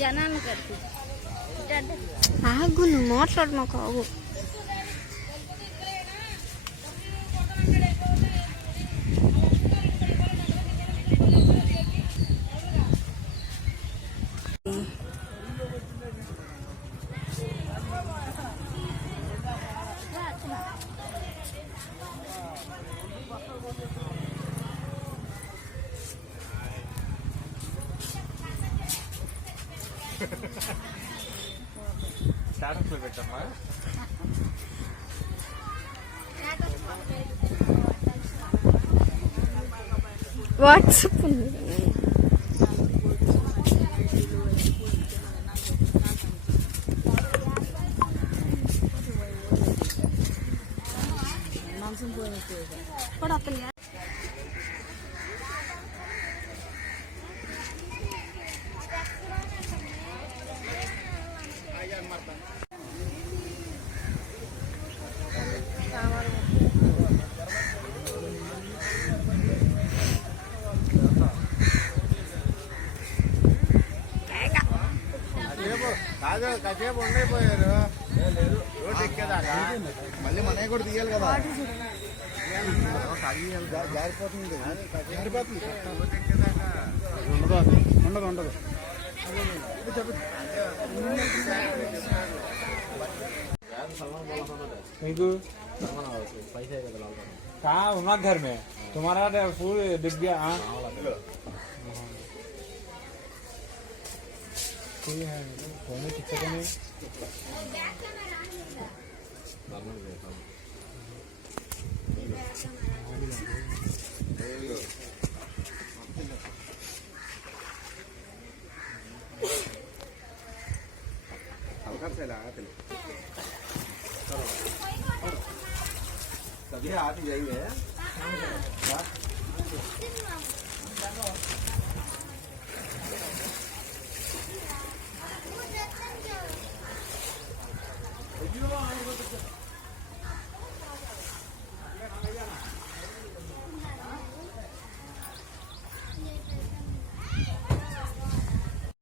జనాన్ని కట్టి ఆగు నువ్వు మాట్లాడు మాకు ఆగు స్టాటస్ లో పెట్టమ్మా. వాట్సాప్ ఉంది కాసేపు ఉండైపోయారు. రోడ్ ఎక్కేదాకా మళ్ళీ మనకి కూడా తీయాలి కదా. జారిపోతుంది ఉండదు ఉండదు. कहाँ उमा घर में तुम्हारा फूल दिख गया. कोई है फोन में कितना नहीं सभी हाथ जाएंगे.